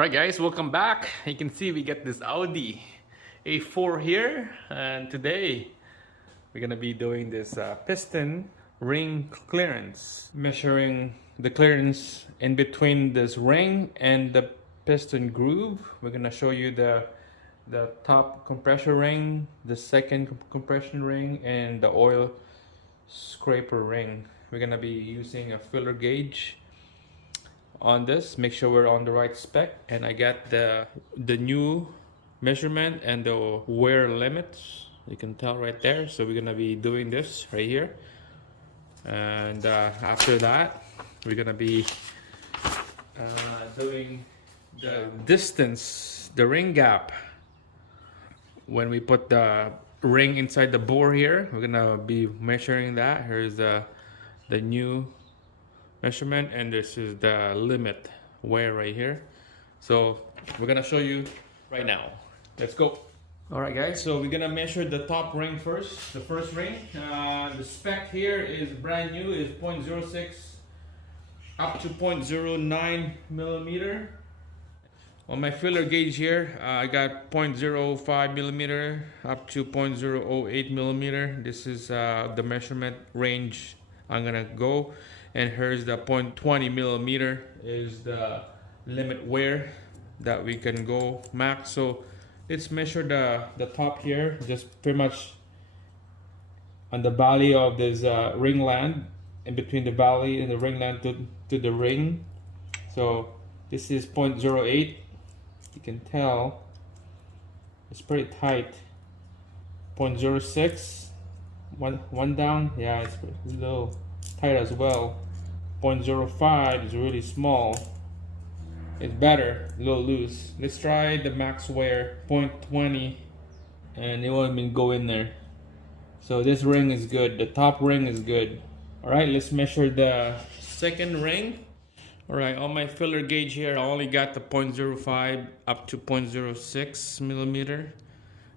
Alright guys, welcome back. You can see we get this Audi A4 here, and today we're gonna be doing this piston ring clearance, measuring the clearance in between this ring and the piston groove. We're gonna show you the top compressor ring, the second compression ring, and the oil scraper ring. We're gonna be using a filler gauge on this. Make sure we're on the right spec, and I got the new measurement and the wear limits, you can tell right there. So we're gonna be doing this right here, and after that we're gonna be doing the distance, the ring gap when we put the ring inside the bore here. We're gonna be measuring that. Here's the new measurement, and this is the limit wear right here. So we're gonna show you right now. Let's go. All right guys, so we're gonna measure the top ring first, the first ring. The spec here is brand new, is 0.06 up to 0.09 millimeter. On my filler gauge here, I got 0.05 millimeter up to 0.008 millimeter. This is the measurement range I'm gonna go. And here's the 0.20 millimeter is the limit wear that we can go max. So let's measure the top here, just pretty much on the valley of this ring land, in between the valley and the ring land to the ring. So this is 0.08. You can tell it's pretty tight. 0.06, one down. Yeah, it's a little tight as well. 0.05 is really small. It's better, a little loose. Let's try the max wear, 0.20, and it won't even go in there. So this ring is good, the top ring is good. All right, let's measure the second ring. All right, on my filler gauge here, I only got the 0.05 up to 0.06 millimeter.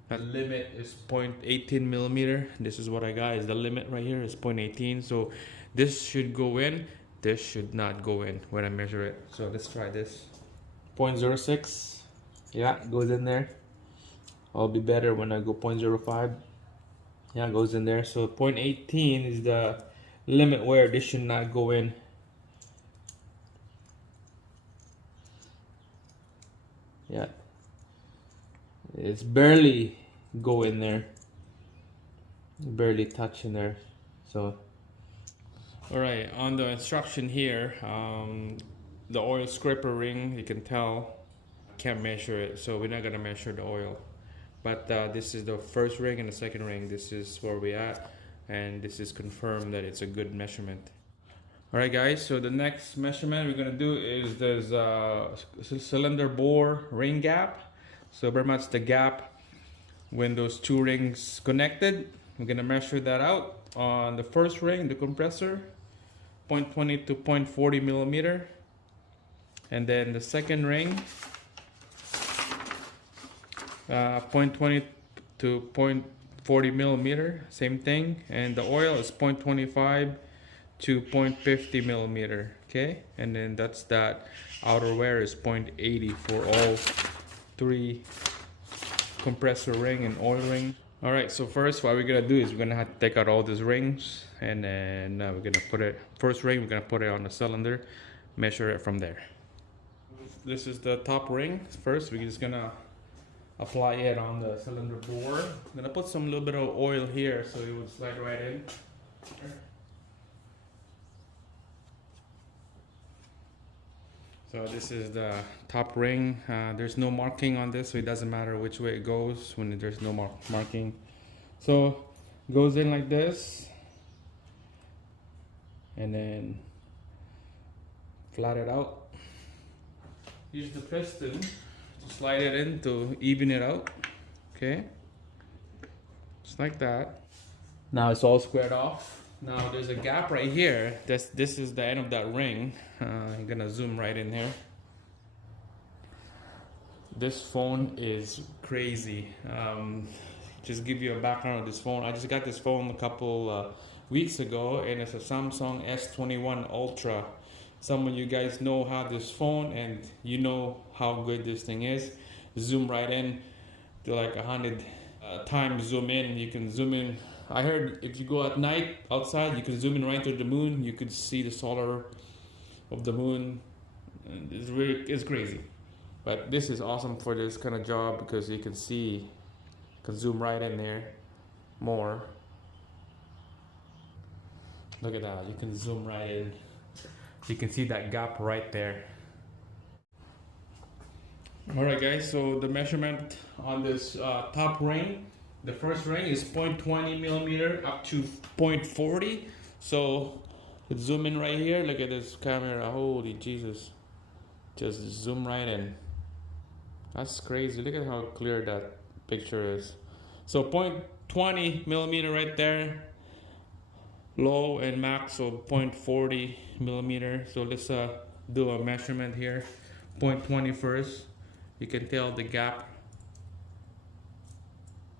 The limit is 0.18 millimeter. This is what I got, is the limit right here is 0.18. So this should go in, this should not go in when I measure it. So let's try this. 0.06, yeah, goes in there. I'll be better when I go 0.05. Yeah, it goes in there. So 0.18 is the limit wear. This should not go in. Yeah, it's barely go in there, barely touch in there. So all right, on the instruction here, the oil scraper ring, you can tell, can't measure it, so we're not gonna measure the oil. But this is the first ring and the second ring. This is where we at, and this is confirmed that it's a good measurement. All right guys, so the next measurement we're gonna do is there's cylinder bore ring gap. So very much the gap when those two rings connected. We're gonna measure that out on the first ring, the compressor, 0.20 to 0.40 millimeter. And then the second ring, 0.20 to 0.40 millimeter, same thing. And the oil is 0.25 to 0.50 millimeter. Okay, and then that's that outer wear is 0.80 for all three compressor ring and oil ring. All right, so first what we're gonna do is we're gonna have to take out all these rings, and then we're gonna put it, first ring we're gonna put it on the cylinder, measure it from there. This is the top ring. First we're just gonna apply it on the cylinder bore. I'm gonna put some little bit of oil here so it would slide right in. So this is the top ring. There's no marking on this, so it doesn't matter which way it goes when there's no marking. So it goes in like this, and then flat it out. Use the piston to slide it in to even it out. Okay, just like that. Now it's all squared off. Now there's a gap right here. This is the end of that ring. I'm gonna zoom right in here. This phone is crazy. Just give you a background of this phone. I just got this phone a couple weeks ago, and it's a Samsung S21 Ultra some of you guys know how this phone and you know how good this thing is. Zoom right in to like 100 times zoom in. You can zoom in. I heard if you go at night outside, you can zoom in right to the moon. You could see the solar of the moon. And it's crazy. But this is awesome for this kind of job because you can see, can zoom right in there more. Look at that, you can zoom right in. You can see that gap right there. Alright guys, so the measurement on this top ring, the first ring is 0.20 millimeter up to 0.40. So let's zoom in right here. Look at this camera, holy Jesus. Just zoom right in. That's crazy, look at how clear that picture is. So 0.20 millimeter right there. Low and max of 0.40 millimeter. So let's do a measurement here. 0.20 first. You can tell the gap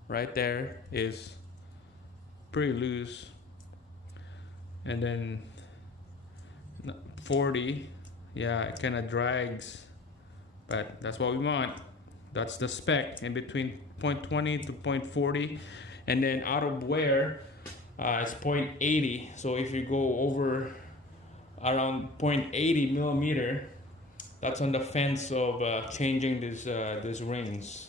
right there is pretty loose. And then 40, yeah, it kind of drags, but that's what we want. That's the spec in between 0.20 to 0.40. And then out of wear, it's 0.80. So if you go over around 0.80 millimeter, that's on the fence of changing these rings.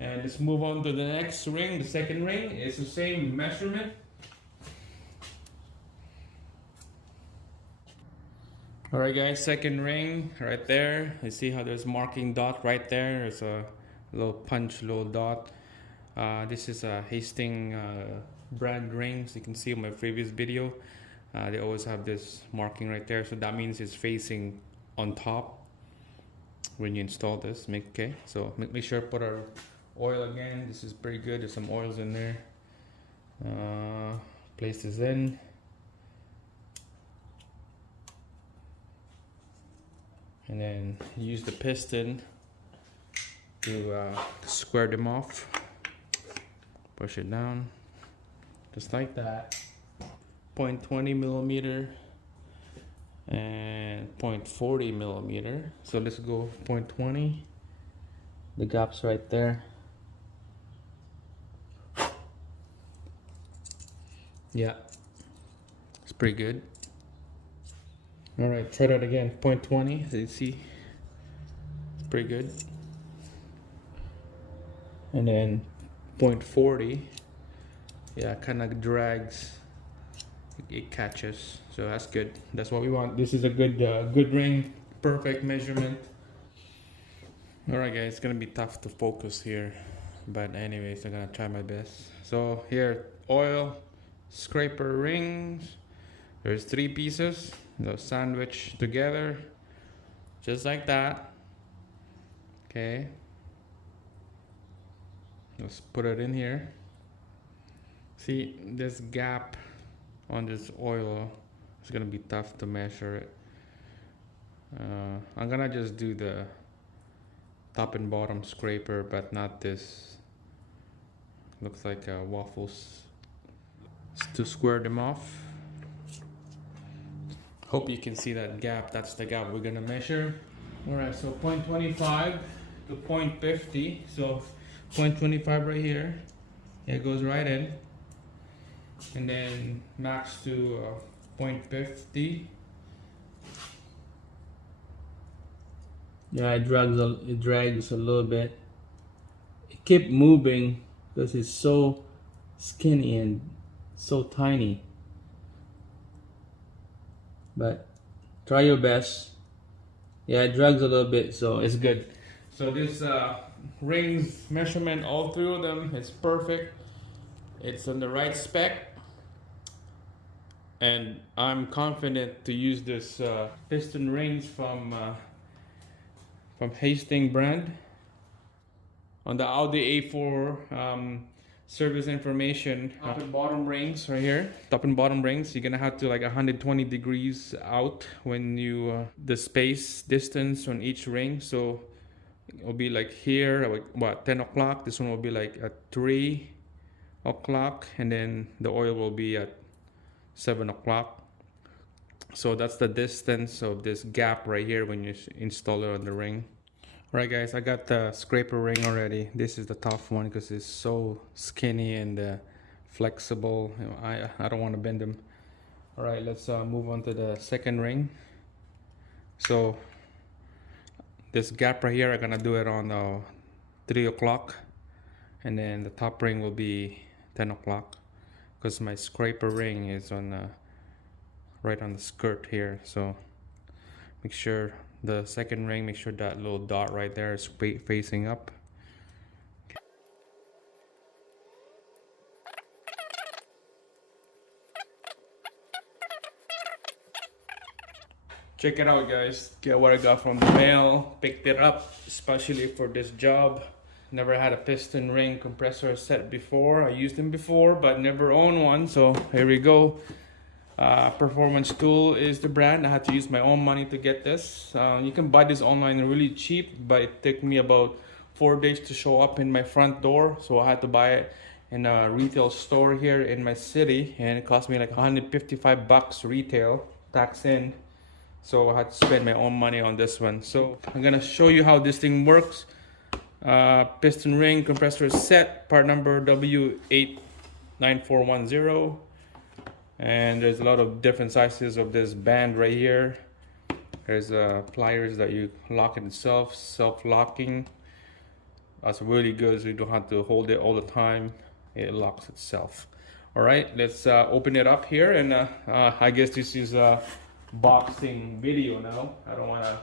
And let's move on to the next ring. The second ring is the same measurement. Alright guys, second ring right there. You see how there's marking dot right there. There's a little punch, little dot. This is a Hastings brand rings. You can see in my previous video. They always have this marking right there. So that means it's facing on top when you install this. Okay, so make sure put our oil again. This is pretty good. There's some oils in there. Place this in. And then use the piston to square them off. Push it down, just like that. 0.20 millimeter and 0.40 millimeter. So let's go 0.20. The gap's right there. Yeah, it's pretty good. All right, try that again. 0.20, as you see, it's pretty good. And then 0.40, yeah, kind of drags. It catches, so that's good. That's what we want. This is a good ring, perfect measurement. All right, guys, it's gonna be tough to focus here, but anyways, I'm gonna try my best. So here, oil, scraper rings. There's 3 pieces. They'll sandwich together, just like that. Okay. Let's put it in here. See this gap on this oil. It's gonna be tough to measure it. I'm gonna just do the top and bottom scraper, but not this. Looks like waffles. To square them off. Hope you can see that gap. That's the gap we're gonna measure. All right, so 0.25 to 0.50. So 0.25 right here. It goes right in. And then max to 0.50. Yeah, it drags a little bit. It kept moving because it's so skinny and so tiny. But try your best. Yeah, it drags a little bit, so it's good. So this rings measurement, all 3 of them, is perfect. It's on the right spec, and I'm confident to use this piston rings from Hastings brand. On the Audi A4 service information, top and bottom rings right here. Top and bottom rings, you're gonna have to like 120 degrees out when you the space distance on each ring. So it'll be like here, like what, 10 o'clock. This one will be like at 3 o'clock, and then the oil will be at 7 o'clock. So that's the distance of this gap right here when you install it on the ring. Alright guys, I got the scraper ring already. This is the tough one because it's so skinny and flexible. You know, I don't want to bend them. Alright, let's move on to the second ring. So this gap right here, I'm gonna do it on 3 o'clock, and then the top ring will be 10 o'clock because my scraper ring is on right on the skirt here. So make sure the second ring, make sure that little dot right there is facing up. Check it out guys, get what I got from the mail, picked it up especially for this job. Never had a piston ring compressor set before. I used them before but never owned one, so here we go. Performance Tool is the brand. I had to use my own money to get this. You can buy this online really cheap, but it took me about 4 days to show up in my front door, so I had to buy it in a retail store here in my city, and it cost me like 155 bucks retail, tax in. So I had to spend my own money on this one. So I'm gonna show you how this thing works. Piston ring compressor set, part number W89410. And there's a lot of different sizes of this band right here. There's pliers that you lock it itself, self-locking. That's really good, so you don't have to hold it all the time. It locks itself. All right, let's open it up here, and I guess this is a boxing video now. I don't want to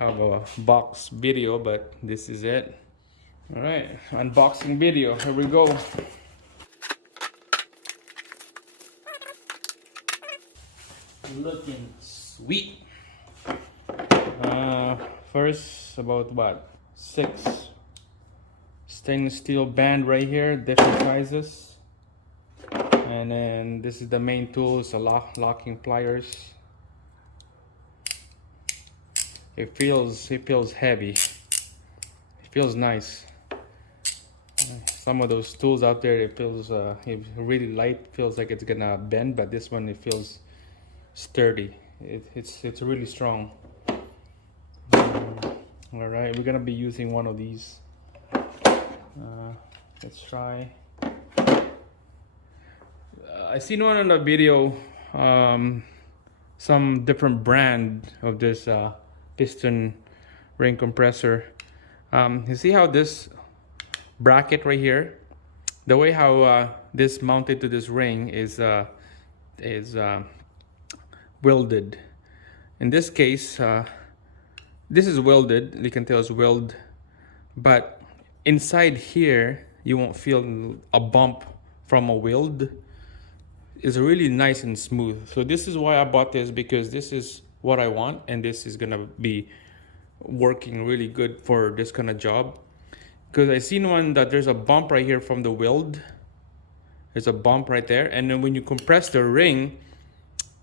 have a box video, but this is it. All right, unboxing video. Here we go. Looking sweet. First, about what, 6 stainless steel band right here, different sizes. And then this is the main tool, it's a locking pliers. It feels heavy. It feels nice. Some of those tools out there, it feels really light. Feels like it's gonna bend, but this one, it feels sturdy. It's really strong. All right, we're gonna be using one of these. Let's try. I seen one in the video, some different brand of this piston ring compressor. You see how this bracket right here, the way how this mounted to this ring is welded. In this case, this is welded. You can tell it's welded, but inside here you won't feel a bump from a weld. It's really nice and smooth. So this is why I bought this, because this is what I want, and this is gonna be working really good for this kind of job. Because I seen one that there's a bump right here from the weld. There's a bump right there, and then when you compress the ring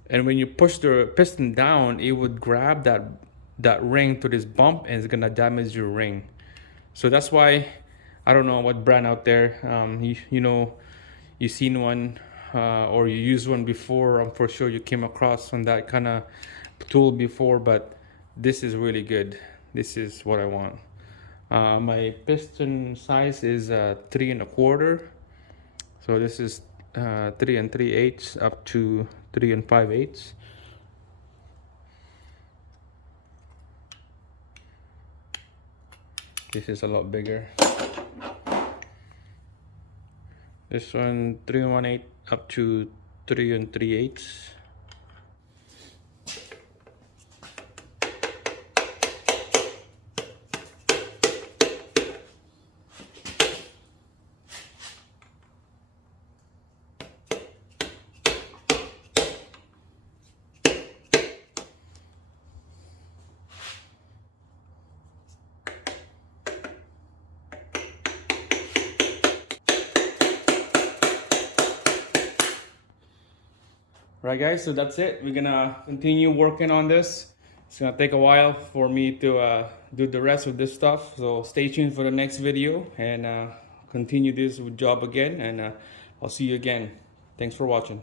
and when you push the piston down, it would grab that ring to this bump, and it's gonna damage your ring. So that's why, I don't know what brand out there, you know, you seen one or you used one before. I'm for sure you came across on that kind of tool before, but this is really good. This is what I want. My piston size is 3 1/4. So this is 3 3/8 up to 3 5/8. This is a lot bigger. This one 3 1/8 up to 3 3/8. Right guys, so that's it. We're gonna continue working on this. It's gonna take a while for me to do the rest of this stuff, so stay tuned for the next video, and continue this job again, and I'll see you again. Thanks for watching.